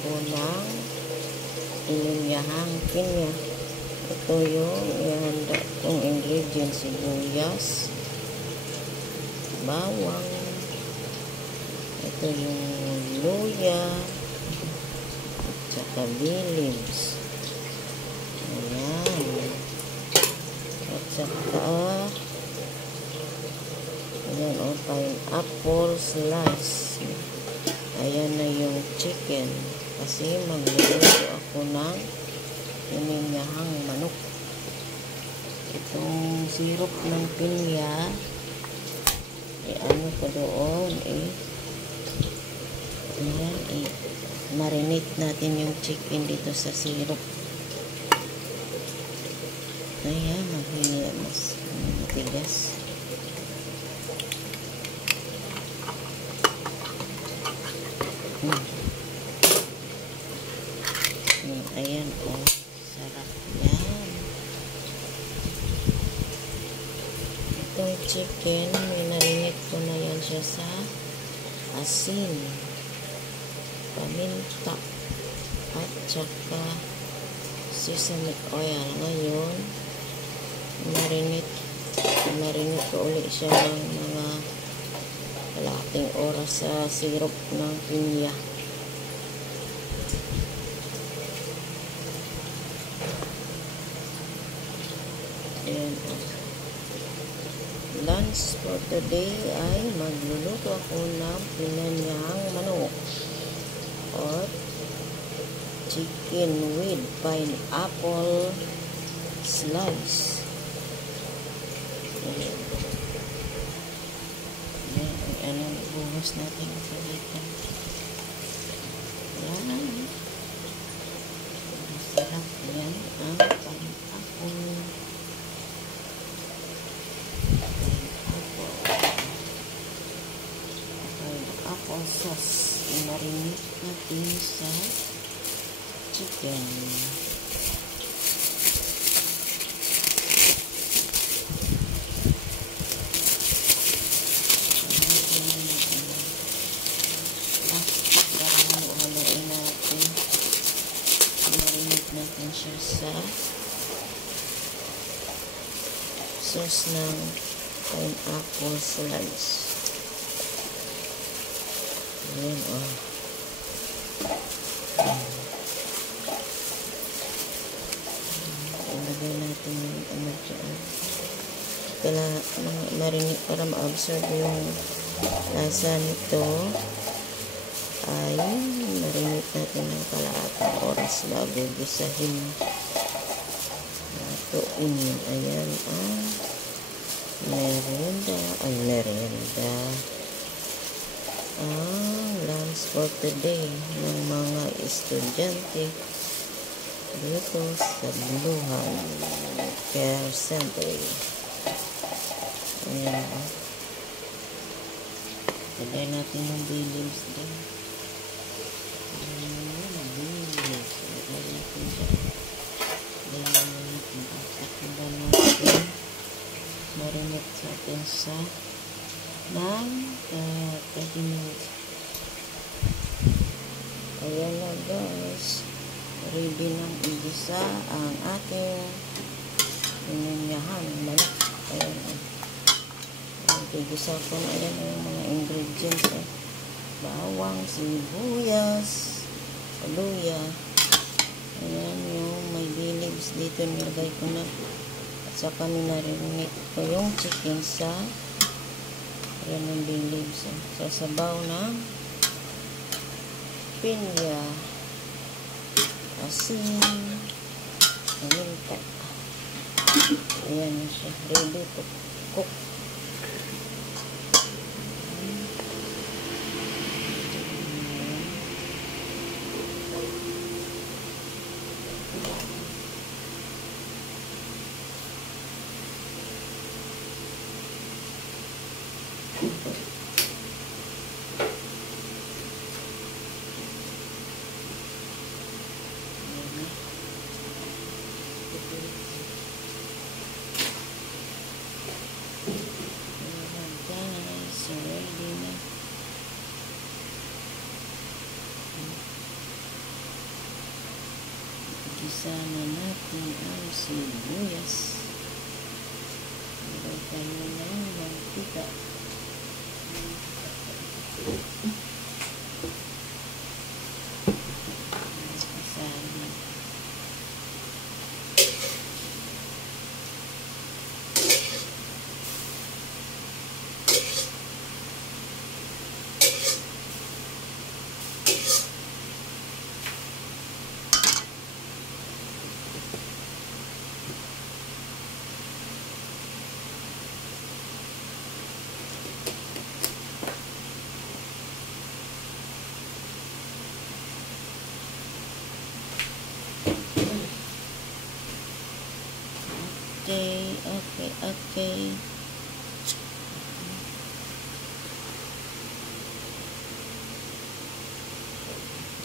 ako ng ininyahang pinya. Ito yung ihanda kong ingredients: sibuyas, bawang, ito yung luya, at saka bay leaves. Ayan. At saka ayan, o, pineapple slice. Ayan na yung chicken. Kasi magluluto ako ng ininyahang manok. Itong syrup ng pinya, ano ko doon, ayan, marinate natin yung chicken dito sa syrup. Ayan, mas matigas. Ayan, oh, sarap yan. Itong chicken, minarinate ko na yan siya sa asin, paminta, at saka sesame oil. Ngayon, marinate ko ulit siya ng mga kalahating oras sa syrup ng pinya. Ayan, oh. Lunch for today ay magluluto ako ng pinanyang manok or chicken with pineapple slice. Ayan. Ayan, buhos natin sa dito. Ayan. Masarap yan ang pineapple. Pineapple sauce. I-marinate natin sa chicken. Natin siya sa sauce ng pineapple slice. Ayan, oh. Ilagay natin yung ano dyan. Marinate para ma-absorb yung lasa nito. Ay marinate natin ng kalahating oras bago gisahin. Natuin. Ayan ang merienda. Ang lunch for today ng mga estudyante dito sa Buluhan Care Center. Ayan, oh. Lagay natin yung bay leaves din. Marinate natin sa ng 30 minutes. Ayan na, guys, ready nang igisa ang ating ininyahang manok. Ayan, igisa ko na. Ayan yung mga ingredients, bawang, sibuyas, luya. Ayan yung may bay leaves dito, nilagay ko na. At saka minarinate ko yung chicken sa ayan yung bay leaves, sa sabaw ng pinya, asin, paminta. Ayan na siya, ready to cook. Igisa na natin ang sibuyas. Ilagay mo ng mantika. Kasali. Okay.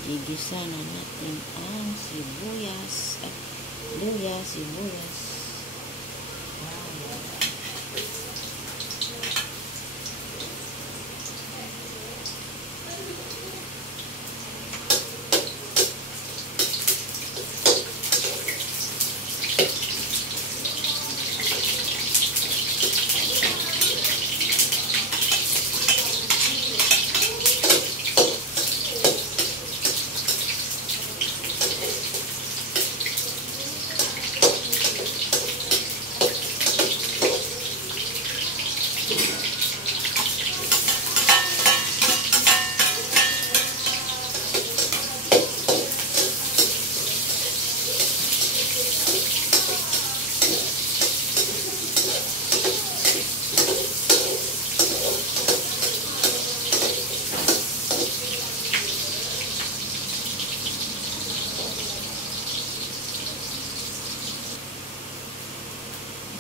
Igisa na natin ang sibuyas. Luya, sibuyas.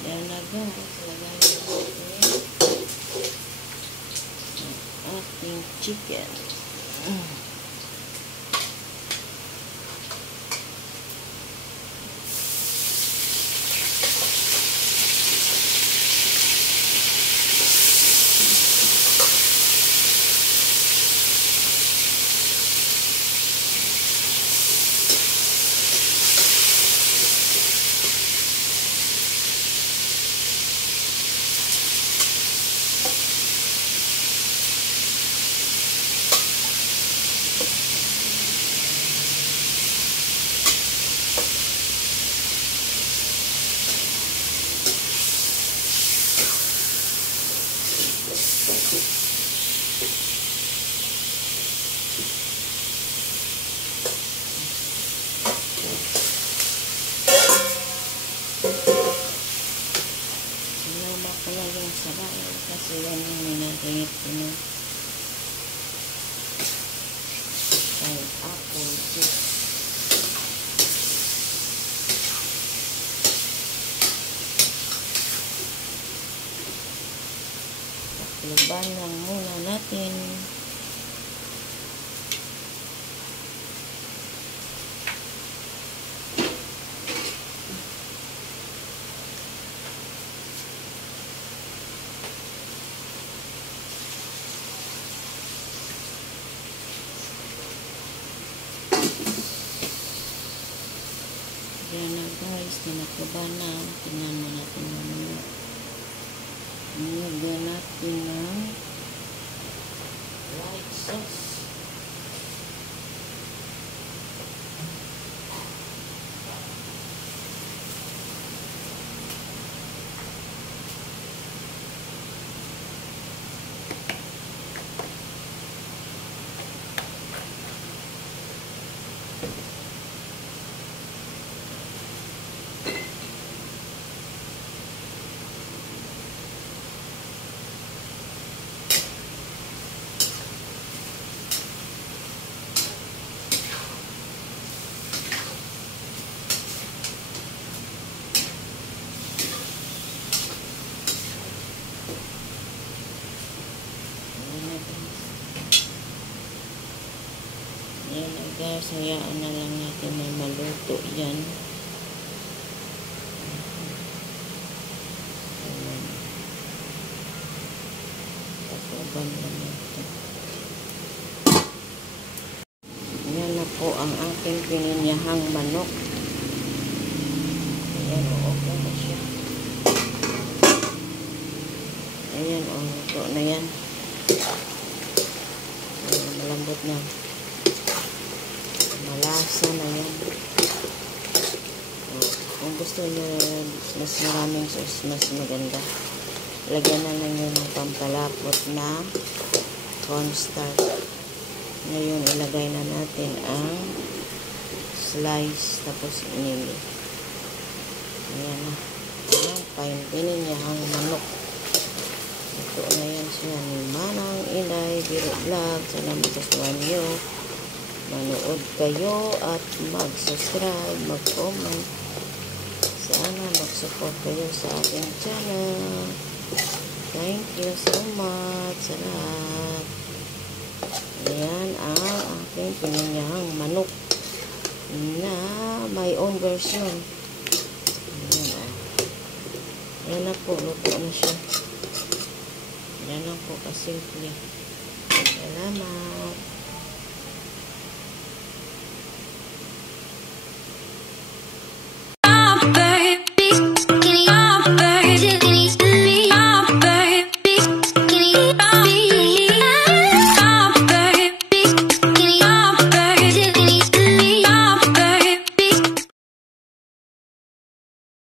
Yan na guys, lagay natin ang ating chicken. Sinama ko na yung sabaw kasi yan yung minagayat ko na apple juice. Takluban lang muna natin. Yan na guys, tinakluban na. Tingnan mo natin mamaya. Nilagyan natin ng white sauce. Yan na guys, hayaan na lang natin na maluto yan. Takluban lang natin. Yan na po ang ating pininyahang manok. luto na siya. Ayan, o, luto na yan. Ayan, malambot na. Malasa na yan. O, kung gusto nyo mas maraming sauce, mas maganda. Lagyan na lang yun ng pampalapot na cornstarch. Ngayon, ilagay na natin ang slice, tapos inili. Ayan na. Ayan, paintinin niya ang manok. Ito na yan siya ni Manang Inday Biro Vlog. Salamat sa suwan nyo. Manood kayo at mag-subscribe, mag-comment. Sana mag-support kayo sa ating channel. Thank you so much sa lahat. Ayan ang aking pininyahang manok na may own version. Ayan o. Ayan na po, luto na siya. Ayan lang po kasimple. Salamat.